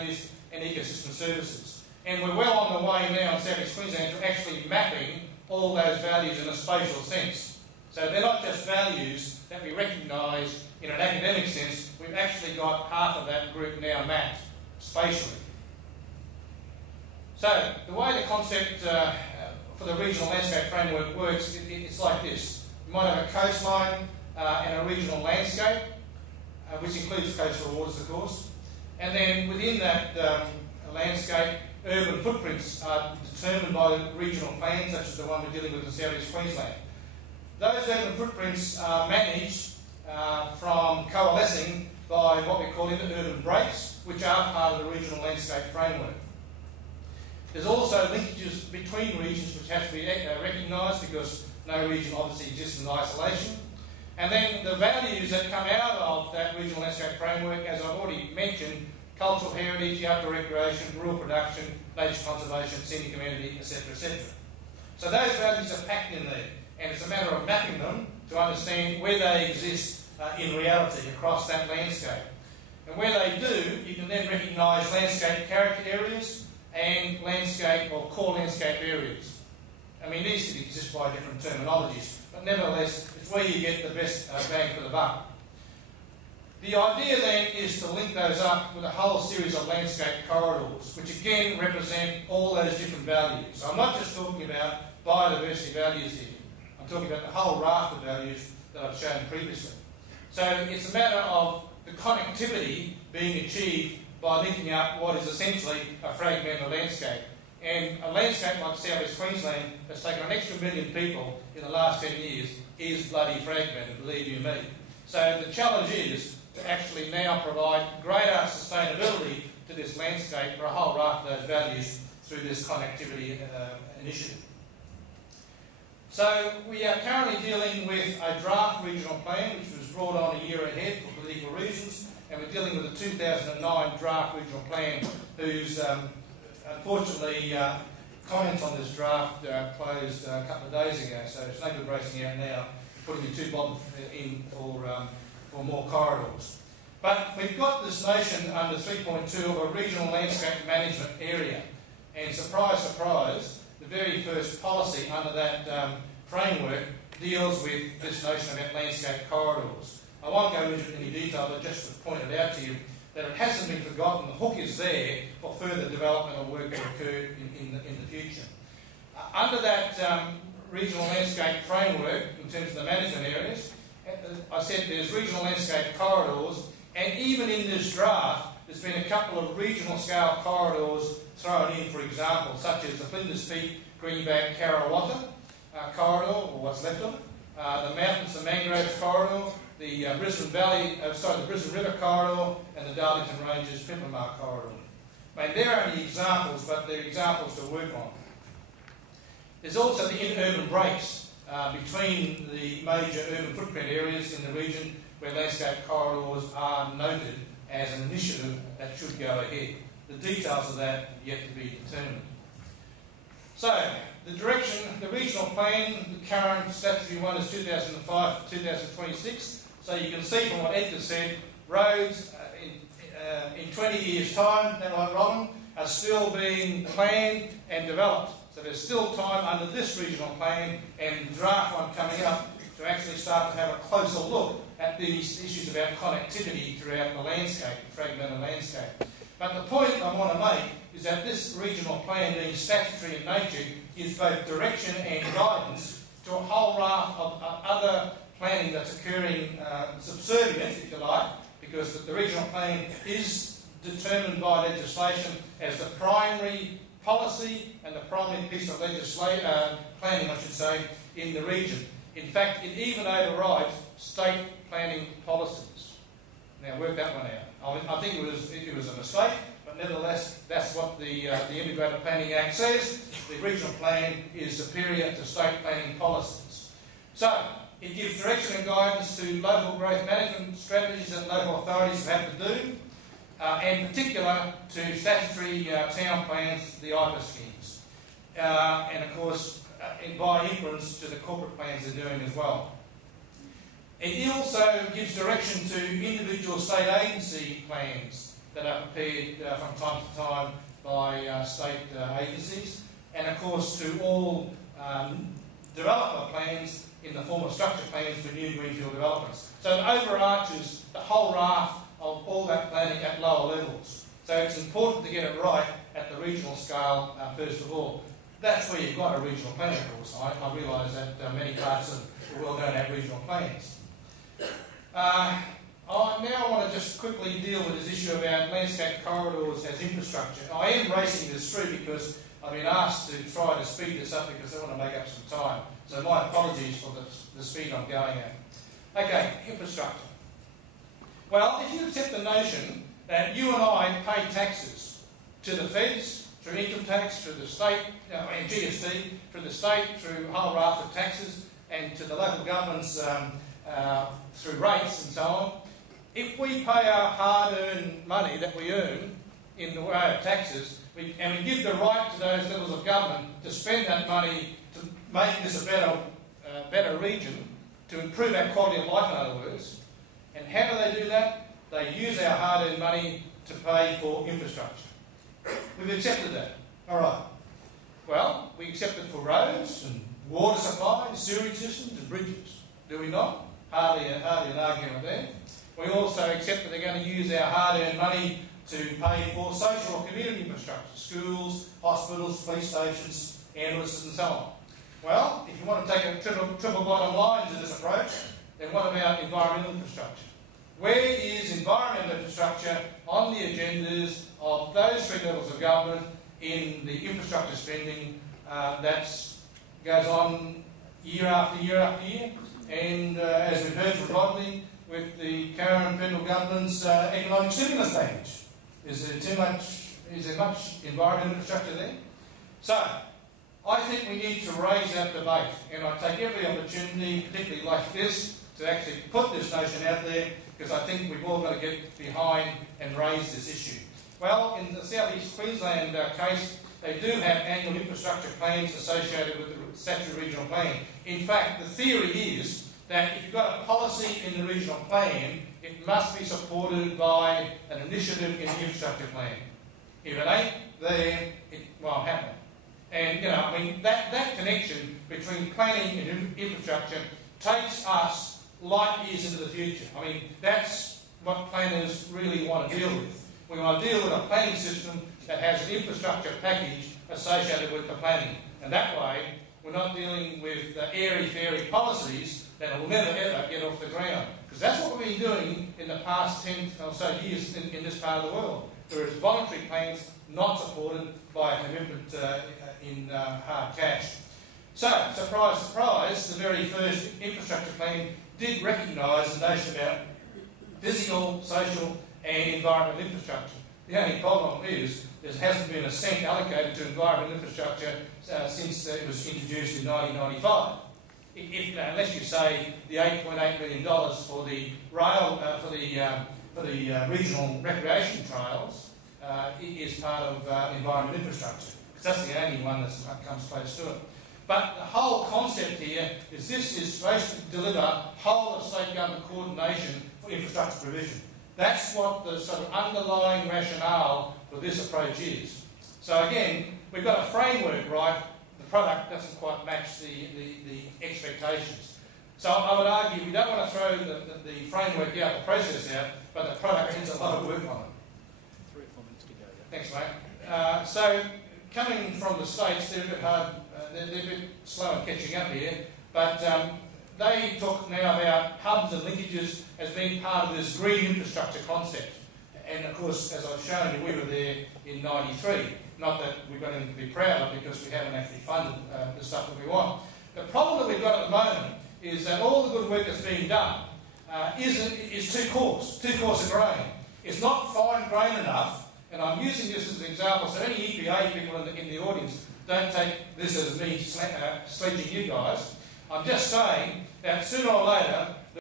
values and ecosystem services. And we're well on the way now in South East Queensland to actually mapping all those values in a spatial sense. So they're not just values that we recognise in an academic sense, we've actually got half of that group now mapped spatially. So the way the concept for the regional landscape framework works, it's like this. You might have a coastline and a regional landscape, which includes coastal waters, of course. And then within that landscape, urban footprints are determined by the regional plans, such as the one we're dealing with in South East Queensland. Those urban footprints are managed from coalescing by what we call inter-urban breaks, which are part of the regional landscape framework. There's also linkages between regions which have to be recognised, because no region obviously exists in isolation. And then the values that come out of that regional landscape framework, as I've already mentioned, cultural heritage, outdoor recreation, rural production, nature conservation, scenic amenity, etc., etc. So those values are packed in there, and it's a matter of mapping them to understand where they exist in reality across that landscape. And where they do, you can then recognise landscape character areas and landscape or core landscape areas. I mean, these could exist by different terminologies, but nevertheless, it's where you get the best bang for the buck. The idea then is to link those up with a whole series of landscape corridors, which again represent all those different values. So I'm not just talking about biodiversity values here. I'm talking about the whole raft of values that I've shown previously. So it's a matter of the connectivity being achieved by linking up what is essentially a fragmented landscape. And a landscape like South East Queensland that's taken an extra 1 million people in the last 10 years is bloody fragmented, believe you me. So the challenge is to actually now provide greater sustainability to this landscape for a whole raft of those values through this connectivity initiative. So we are currently dealing with a draft regional plan which was brought on a year ahead for political reasons, and we're dealing with a 2009 draft regional plan whose unfortunately comments on this draft closed a couple of days ago, so it's no good racing out now putting the two bombs in for more corridors. But we've got this notion under 3.2 of a regional landscape management area, and surprise, surprise, the very first policy under that framework deals with this notion about landscape corridors. I won't go into any detail, but just to point it out to you that it hasn't been forgotten. The hook is there for further development of work to occur in the future. Under that regional landscape framework, in terms of the management areas, I said there's regional landscape corridors, and even in this draft, there's been a couple of regional scale corridors thrown in, for example, such as the Flinders Peak, Greenbank, Karawata corridor, or what's left of it, the Mountains and Mangroves corridor, the the Brisbane River corridor, and the Darlington Ranges Pimplemark corridor. I mean, they're only examples, but they're examples to work on. There's also the in-urban breaks between the major urban footprint areas in the region where landscape corridors are noted as an initiative that should go ahead. The details of that are yet to be determined. So, the direction, the regional plan, the current statutory one is 2005 to 2026. So you can see from what Edgar said, roads in 20 years' time, that right, Robin, are still being planned and developed. So there's still time under this regional plan and the draft one coming up to actually start to have a closer look at these issues about connectivity throughout the landscape, the fragmented landscape. But the point I want to make is that this regional plan, being statutory in nature, gives both direction and guidance to a whole raft of other planning that's occurring subservient, if you like, because the regional plan is determined by legislation as the primary policy and the primary piece of planning, I should say, in the region. In fact, it even overrides state planning policies. Now, work that one out. I think it was a mistake, but nevertheless, that's what the Integrated Planning Act says. The regional plan is superior to state planning policies. So, it gives direction and guidance to local growth management strategies that local authorities have to do, and in particular to statutory town plans, the IPA schemes. And of course, by inference to the corporate plans they're doing as well. It also gives direction to individual state agency plans that that are prepared from time to time by state agencies, and of course to all developer plans in the form of structure plans for new greenfield developments. So it overarches the whole raft of all that planning at lower levels. So it's important to get it right at the regional scale first of all. That's where you've got a regional plan, of course. I realise that many parts of the world don't have regional plans. I now want to just quickly deal with this issue about landscape corridors as infrastructure. I am racing this through because I've been asked to try to speed this up because I want to make up some time. So my apologies for the speed I'm going at. Okay, infrastructure. Well, if you accept the notion that you and I pay taxes to the feds, through income tax, through the state, and GST, through the state, through a whole raft of taxes, and to the local governments through rates and so on, if we pay our hard-earned money that we earn in the way of taxes, and we give the right to those levels of government to spend that money to make this a better region, to improve our quality of life, in other words. And how do they do that? They use our hard-earned money to pay for infrastructure. We've accepted that. All right. Well, we accept it for roads and water supplies, sewage systems and bridges. Do we not? Hardly an argument there. We also accept that they're going to use our hard-earned money to pay for social or community infrastructure, schools, hospitals, police stations, ambulances and so on. Well, if you want to take a triple bottom line to this approach, then what about environmental infrastructure? Where is environmental infrastructure on the agendas of those three levels of government in the infrastructure spending that goes on year after year after year? And as we've heard from Rodney, with the current federal government's economic stimulus package, is there much environmental infrastructure there? So, I think we need to raise that debate, and I take every opportunity, particularly like this, to actually put this notion out there, because I think we've all got to get behind and raise this issue. Well, in the South East Queensland case, they do have annual infrastructure plans associated with the statutory regional plan. In fact, the theory is that if you've got a policy in the regional plan, it must be supported by an initiative in the infrastructure plan. If it ain't there, it won't happen. And, I mean, that connection between planning and infrastructure takes us light years into the future. I mean, that's what planners really want to deal with. We want to deal with a planning system that has an infrastructure package associated with the planning. And that way, we're not dealing with airy-fairy policies that will never ever get off the ground. Because that's what we've been doing in the past 10 or so years in this part of the world. There is voluntary plans not supported by a commitment in hard cash. So, surprise, surprise, the very first infrastructure plan did recognise the notion about physical, social and environmental infrastructure. The only problem is there hasn't been a cent allocated to environmental infrastructure since it was introduced in 1995. Unless you say the $8.8 million for the rail, for the regional recreation trails is part of environmental infrastructure, because that's the only one that comes close to it. But the whole concept here is this is supposed to deliver whole of state government coordination for infrastructure provision. That's what the sort of underlying rationale for this approach is. So again, we've got a framework right, the product doesn't quite match the expectations. So I would argue we don't want to throw the framework out, the process out, but the product needs a lot of work on it. 3 or 4 minutes to go. Yeah. Thanks, mate. So coming from the States, they're a bit hard, they're a bit slow in catching up here, but they talk now about hubs and linkages as being part of this green infrastructure concept. And of course, as I've shown you, we were there in '93. Not that we've got anything to be proud of because we haven't actually funded the stuff that we want. The problem that we've got at the moment is that all the good work that's being done is too coarse a grain. It's not fine grain enough, and I'm using this as an example, so any EPA people in the audience don't take this as me sledging you guys. I'm just saying that sooner or later,